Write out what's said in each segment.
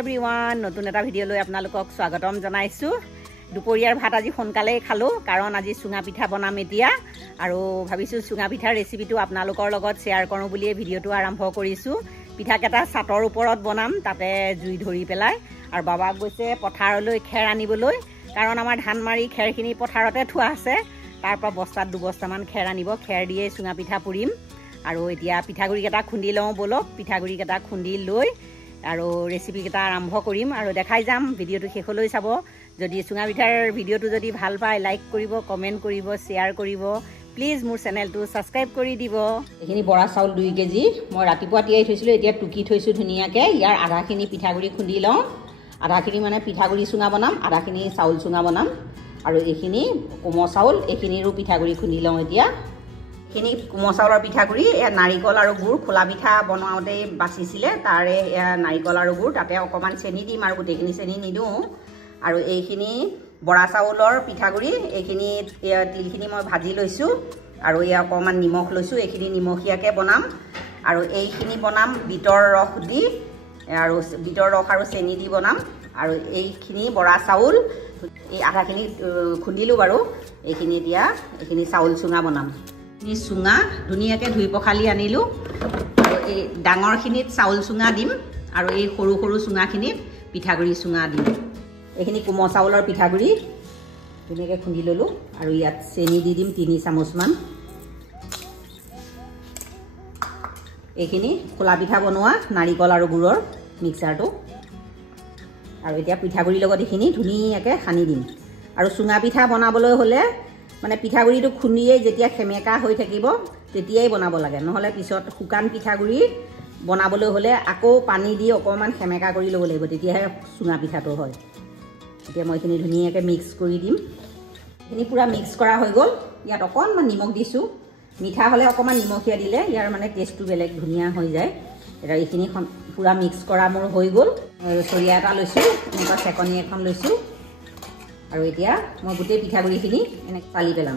everyone নতুন এটা ভিডিঅ'লৈ আপোনালোকক স্বাগতম জনাইছো দুপৰীয়াৰ ভাত আজি সোনকালেই খালো কাৰণ আজি চুঙা পিঠা বনাম এতিয়া আৰু ভাবিছো চুঙা পিঠাৰ ৰেচিপিটো আপোনালোকৰ লগত শেয়াৰ কৰো বুলি এই ভিডিঅ'টো আৰম্ভ কৰিছো পিঠা কেটা চাটৰ ওপৰত বনাম তাতে জুই ধৰি পেলাই আৰু বাবা গৈছে পথাৰলৈ খেৰ আনিবলৈ কাৰণ আমাৰ ধান মাৰি খেৰখিনি পথাৰতে থোৱা আছে তাৰ পৰা বস্তাত দুবস্তামান খেৰ আনিব খেৰ দিয়ে চুঙা পিঠা পুৰিম আৰু এতিয়া পিঠাগুৰি কেটা খুন্দি লওঁ বলক পিঠাগুৰি কেটা খুন্দি লৈ আৰু ৰেচিপি কেটা আৰম্ভ কৰিম আৰু দেখাই যাম ভিডিঅ'টো শেষলৈ চাব যদি চুঙা পিঠাৰ ভিডিঅ'টো যদি ভাল পায় লাইক কৰিব কমেন্ট কৰিব শেয়াৰ কৰিব প্লিজ মোৰ চেনেলটো সাবস্ক্ৰাইব কৰি দিব এখিনি বৰা চাউল 2 কেজি মই ৰাতিপুৱা তিয়াই থৈছিলো এতিয়া টুকি থৈছো ধুনিয়াকে ইয়াৰ আধাখিনি পিঠাগুৰি খুন্দি লওঁ আধাখিনি মানে পিঠাগুৰি চুঙা বনাম আধাখিনি চাউল চুঙা বনাম আৰু এখিনি কোমল চাউল এখিনিৰো পিঠাগুৰি খুন্দি লওঁ এতিয়া এখিনি কোমল চাউলৰ পিঠাগুৰি এ নাৰিকল আৰু গুড় খোলা পিঠা বনাওতে বাছিছিলে তাৰে নাৰিকল আৰু গুড় তাতে অকমান চেনি দিম আৰু গুটেখিনি চেনি নিদু আৰু এইখিনি বৰা চাউলৰ পিঠাগুৰি এইখিনি তিলখিনি মই ভাজি লৈছো আৰু ইয়া অকমান নিমখ লৈছো এইখিনি নিমখিয়াকে বনাম আৰু এইখিনি বনাম বিটৰ ৰস দি আৰু বিটৰ ৰস আৰু চেনি দি বনাম আৰু এইখিনি বৰা চাউল এই আধাখিনি খুন্দিলো বাৰু এইখিনি দিয়া এইখিনি চাউল চুঙা বনাম এই চুঙা ধুনিয়াকে ধুই পখালি আনিলো আৰু এই ডাঙৰখিনিত চাউল চুঙা দিম আৰু এই সৰু সৰু চুঙাখিনিত পিঠাগুৰি চুঙা দিম এইখিনি কোমল চাউলৰ পিঠাগুৰি ধুনিয়াকে খুন্দি ললো আৰু ইয়াত চেনি দি দিম 3 চামুচমান এইখিনি খোলা পিঠা বনোৱা নাৰিকল আৰু গুড়ৰ মিক্সাৰটো আৰু এতিয়া পিঠাগুৰিৰ লগত এইখিনি ধুনিয়াকে সানি দিম আৰু চুঙা পিঠা বনাবলৈ হলে মানে পিঠাগুৰিটো খুন্দিয়ে যেতিয়া খেমেকা হৈ থাকিব তেতিয়াই বনাব লাগে নহলে পিছত শুকান পিঠাগুৰি বনাবলৈ হলে আকৌ পানী দি অকমান খেমেকা কৰি ল'ব লাগিব তেতিয়াহে চুঙা পিঠাটো হয় এতিয়া মই এইখিনি ধুনিয়াকে মিক্স কৰি দিম এইখিনি পুৰা মিক্স কৰা হৈ গ'ল ইয়াত অকণমান নিমখ দিছো মিঠা হলে অকমান নিমখিয়া দিলে ইয়াৰ মানে টেষ্টটো বেলেগ ধুনিয়া হৈ যায় এটা এইখিনি পুৰা মিক্স কৰা মোৰ হৈ গ'ল চৰিয়া এটা লৈছো এনেকুৱা চেকনি এখন লৈছো আৰু এতিয়া মই গুটেই পিঠাগুৰিখিনি এনে চালি পেলাম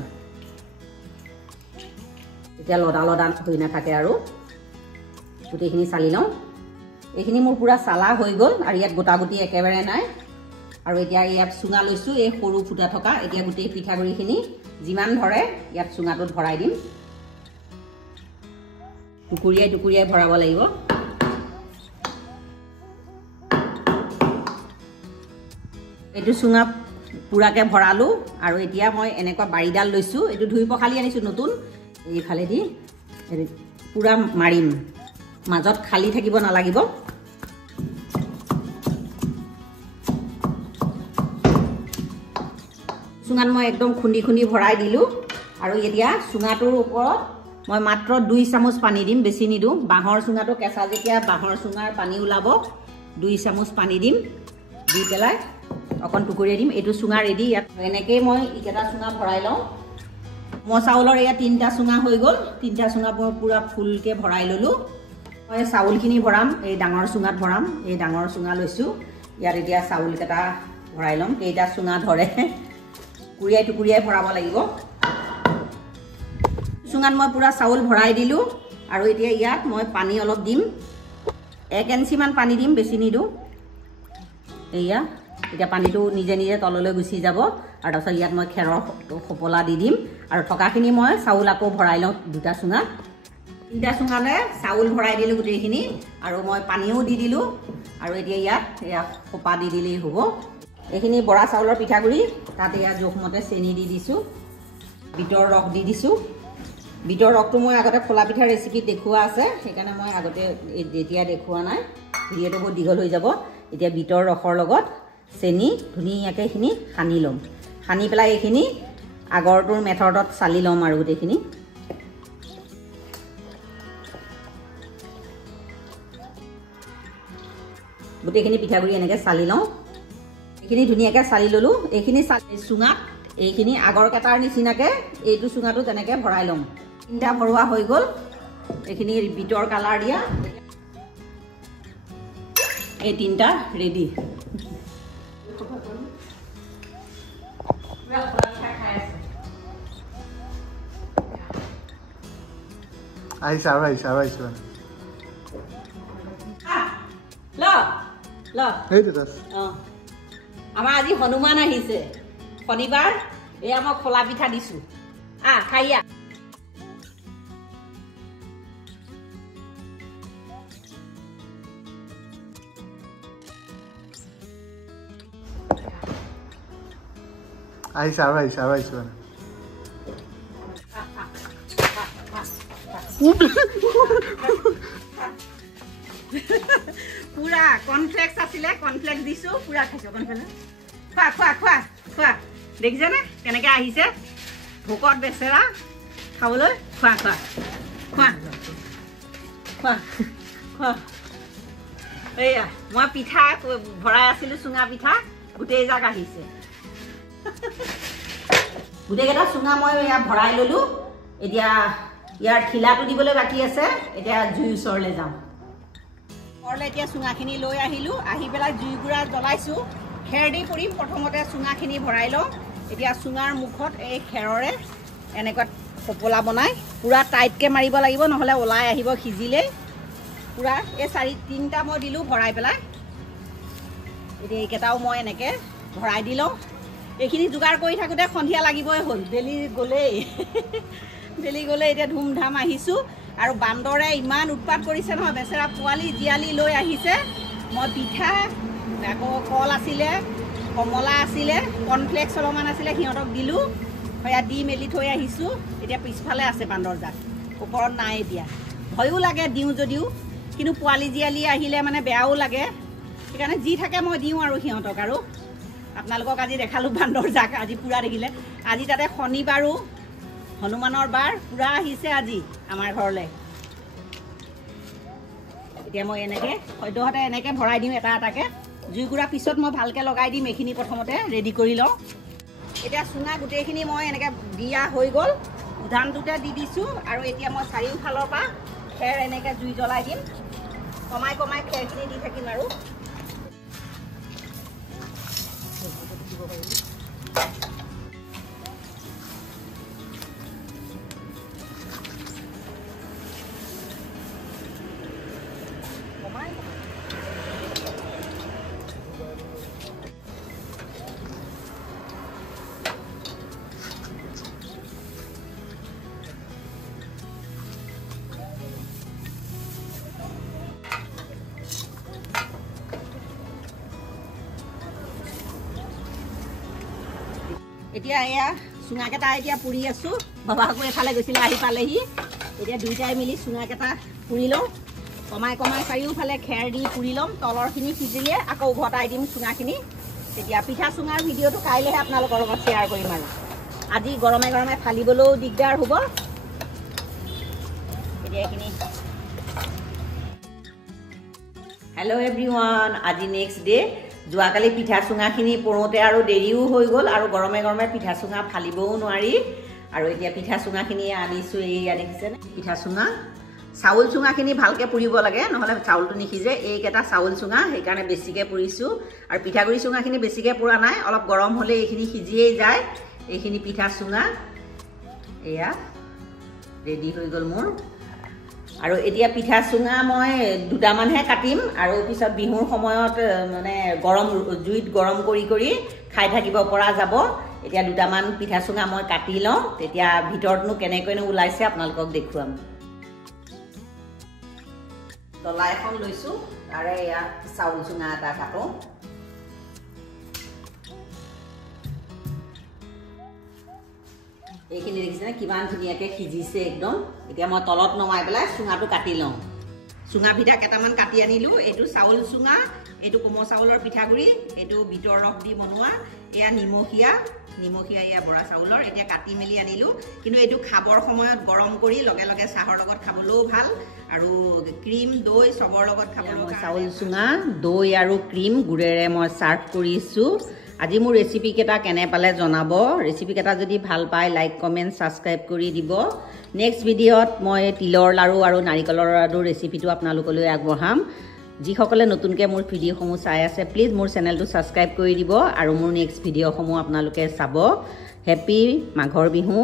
এতিয়া লডা লডা হৈ নাথাকে আৰু গুটেইখিনি চালি লওঁ এইখিনি মোৰ পুৰা চালা হৈ গ'ল আৰু ইয়াত গোটা গুটি একেবাৰে নাই আৰু এতিয়া ইয়াত চুঙা লৈছো এই সৰু ফুটা থকা এতিয়া গুটেই পিঠাগুৰিখিনি যিমান ধৰে ইয়াত চুঙাটোত ভৰাই দিম টুকুৰিয়াই টুকুৰিয়াই ভৰাব লাগিব এইটো চুঙা পুৰাকে ভৰালো আৰু এতিয়া মই এনেকুৱা বাৰিডাল লৈছো এইটো ধুই পখালি আনিছো নতুন এইফালে দি পুৰা মাৰিম মাজত খালি থাকিব নালাগিব চুঙাত মই একদম খুন্দি খুন্দি ভৰাই দিলো আৰু এতিয়া চুঙাটোৰ ওপৰত মই মাত্ৰ 2 চামুচ পানী দিম বেছি নিদু বাঁহৰ চুঙাটো কেঁচা যেতিয়া বাঁহৰ চুঙাৰ পানী ওলাব 2 চামুচ পানী দিম দি পেলাই অকন টুকুৰিয়াই দিম এইটো চুঙা ৰেডি ইয়াত এনেকৈ মই ইকেটা চুঙা ভৰাই লওঁ মই চাউলৰ এয়া 3টা চুঙা হৈ গ'ল 3টা চুঙা মই পুৰা ফুলকে ভৰাই ললো মই চাউলখিনি ভৰাম এই ডাঙৰ চুঙাত ভৰাম এই ডাঙৰ চুঙা লৈছো ইয়াত এতিয়া চাউল কেটা ভৰাই লম কেইটা চুঙা ধৰে কুৰিয়াই টুকুৰিয়াই ভৰাব লাগিব চুঙাত মই পুৰা চাউল ভৰাই দিলো আৰু এতিয়া ইয়াত মই পানী অলপ দিম 1 ইঞ্চি মান পানী দিম বেছি নিদু এয়া এতিয়া পানীটো নিজে নিজে তললৈ গুচি যাব আৰু তাৰপিছত ইয়াত মই খেৰৰ খপলা দি দিম আৰু থকাখিনি মই চাউল আকৌ ভৰাই লওঁ 2টা চুঙা 3টা চুঙালে চাউল ভৰাই দিলো গোটেইখিনি আৰু মই পানীও দি দিলো আৰু এতিয়া ইয়াত এয়া খপা দি দিলেই হ'ব এইখিনি বৰা চাউলৰ পিঠাগুৰি তাতে এয়া জোখমতে চেনি দি দিছো বিটৰ ৰস দি দিছো বিটৰ ৰসটো মই আগতে খোলা পিঠাৰ ৰেচিপি দেখুৱা আছে সেইকাৰণে মই আগতে যেতিয়া দেখুৱা নাই ভিডিঅ'টো বহুত দীঘল হৈ যাব এতিয়া বিটৰ ৰসৰ লগত চেনি ধুনিয়াকে এইখিনি সানি লম সানি পেলাই এইখিনি আগৰটোৰ মেথডত চালি লম আৰু গোটেইখিনি গোটেইখিনি পিঠাগুৰি এনেকৈ চালি লওঁ এইখিনি ধুনিয়াকে চালি ললো এইখিনি চুঙাত এইখিনি আগৰ কেটাৰ নিচিনাকে এইটো চুঙাটো তেনেকৈ ভৰাই লম 3টা ভৰোৱা হৈ গ'ল এইখিনি বিটৰ কালাৰ দিয়া এই 3টা ৰেডি আহিছে ল এইটো দাস আমাৰ আজি হনুমান আহিছে শনিবাৰ এয়া মই খোলা পিঠা দিছো খাইয়া আহিছে পুৰা কৰ্ণফ্লেক্স আছিলে কৰ্ণফ্লেক্স দিছো পুৰা খাইছো কৰ্ণফ্লেক্স খোৱা দেখিছেনে কেনেকৈ আহিছে ভোকত বেচেৰা খাবলৈ খোৱা এয়া মই পিঠা ভৰাই আছিলো চুঙা পিঠা গোটেই জাক আহিছে গোটেইকেইটা চুঙা মই এয়া ভৰাই ললো এতিয়া ইয়াৰ খিলাটো দিবলৈ বাকী আছে এতিয়া জুই ওচৰলৈ যাম এতিয়া চুঙাখিনি লৈ আহিলো আহি পেলাই জুইকুৰা জ্বলাইছো খেৰ দি পৰিম প্ৰথমতে চুঙাখিনি ভৰাই লওঁ এতিয়া চুঙাৰ মুখত এই খেৰৰে এনেকুৱা পপলা বনাই পুৰা টাইটকৈ মাৰিব লাগিব নহ'লে ওলাই আহিব সিজিলেই পুৰা এই 3টা মই দিলোঁ ভৰাই পেলাই এতিয়া এইকেইটাও মই এনেকৈ ভৰাই দি লওঁ এইখিনি যোগাৰ কৰি থাকোঁতে সন্ধিয়া লাগিবই হ'ল বেলি গ'লে এতিয়া ধুমধাম আহিছোঁ আৰু বান্দৰে ইমান উৎপাত কৰিছে নহয় বেচেৰা পোৱালি জীয়ালি লৈ আহিছে মই পিঠা আকৌ কল আছিলে কমলা আছিলে কৰ্ণফ্লেক্স অলপমান আছিলে সিহঁতক দিলোঁ সেয়া দি মেলি থৈ আহিছোঁ এতিয়া পিছফালে আছে বান্দৰজাক ওপৰত নাই এতিয়া ভয়ো লাগে দিওঁ যদিও কিন্তু পোৱালি জীয়ালি আহিলে মানে বেয়াও লাগে সেইকাৰণে যি থাকে মই দিওঁ আৰু সিহঁতক আৰু আপোনালোকক আজি দেখালোঁ বান্দৰজাক আজি পুৰা দেখিলে আজি তাতে শনিবাৰো হনুমানৰ বাৰ পুৰা আহিছে আজি আমাৰ ঘৰলৈ এতিয়া মই এনেকৈ সদ্যহতে এনেকৈ ভৰাই দিওঁ এটা এটাকৈ জুইকুৰা পিছত মই ভালকৈ লগাই দিম এইখিনি প্ৰথমতে ৰেডি কৰি লওঁ এতিয়া চুঙা গোটেইখিনি মই এনেকৈ দিয়া হৈ গ'ল ধানটোতে দি দিছোঁ আৰু এতিয়া মই চাৰিওফালৰ পৰা খেৰ এনেকৈ জুই জ্বলাই দিম কমাই খেৰখিনি দি থাকিম আৰু এতিয়া এয়া চুঙাকেইটা এতিয়া পুৰি আছোঁ বাবাকো এফালে গৈছিলে আহি পালেহি এতিয়া দুইটাই মিলি চুঙাকেইটা পুৰি লওঁ কমাই চাৰিওফালে খেৰ দি পুৰি ল'ম তলৰখিনি সিজিলে আকৌ উভতাই দিম চুঙাখিনি তেতিয়া পিঠা চুঙাৰ ভিডিঅ'টো কাইলৈহে আপোনালোকৰ লগত শ্বেয়াৰ কৰিম আৰু আজি গৰমে ফালিবলৈও দিগদাৰ হ'ব এতিয়া এইখিনি হেল্ল' এভৰিৱান আজি নেক্সট ডে যোৱাকালি পিঠা চুঙাখিনি পৰোঁতে আৰু দেৰিও হৈ গ'ল আৰু গৰমে পিঠা চুঙা ফালিবও নোৱাৰি আৰু এতিয়া পিঠা চুঙাখিনি আনিছোঁ এইয়া দেখিছেনে পিঠা চুঙা চাউল চুঙাখিনি ভালকৈ পুৰিব লাগে নহ'লে চাউলটো নিসিজে এইকেইটা চাউল চুঙা সেইকাৰণে বেছিকৈ পুৰিছোঁ আৰু পিঠাগুড়ি চুঙাখিনি বেছিকৈ পুৰা নাই অলপ গৰম হ'লে এইখিনি সিজিয়েই যায় এইখিনি পিঠা চুঙা এয়া ৰেডি হৈ গ'ল মোৰ আৰু এতিয়া পিঠা চুঙা মই দুটামানহে কাটিম আৰু পিছত বিহুৰ সময়ত মানে জুইত গৰম কৰি খাই থাকিব পৰা যাব এতিয়া দুটামান পিঠা চুঙা মই কাটি লওঁ তেতিয়া ভিতৰতনো কেনেকৈনো ওলাইছে আপোনালোকক দেখুৱাম ডলা এখন লৈছোঁ তাৰে এয়া চাউল চুঙা এটা কাটো এইখিনি দেখিছেনে কিমান ধুনীয়াকৈ সিজিছে একদম এতিয়া মই তলত নমাই পেলাই চুঙাটো কাটি লওঁ চুঙা পিঠা কেইটামান কাটি আনিলোঁ এইটো চাউল চুঙা এইটো কোমল চাউলৰ পিঠাগুড়ি এইটো বিটৰ ৰস দি বনোৱা এয়া নিমখীয়া এয়া বৰা চাউলৰ এতিয়া কাটি মেলি আনিলোঁ কিন্তু এইটো খাবৰ সময়ত গৰম কৰি লগে চাহৰ লগত খাবলৈও ভাল আৰু ক্ৰীম দৈ চবৰ লগত খাবলৈ চাউল চুঙা দৈ আৰু ক্ৰীম গুড়েৰে মই চাৰ্ভ কৰিছোঁ আজি মোৰ ৰেচিপিকেইটা কেনে পালে জনাব ৰেচিপিকেইটা যদি ভাল পায় লাইক কমেণ্ট ছাবস্ক্ৰাইব কৰি দিব নেক্সট ভিডিঅ'ত মই তিলৰ লাড়ু আৰু নাৰিকলৰ লাড়ুৰ ৰেচিপিটো আপোনালোকলৈ আগবঢ়াম যিসকলে নতুনকৈ মোৰ ভিডিঅ'সমূহ চাই আছে প্লিজ মোৰ চেনেলটো ছাবস্ক্ৰাইব কৰি দিব আৰু মোৰ নেক্সট ভিডিঅ'সমূহ আপোনালোকে চাব হেপী মাঘৰ বিহু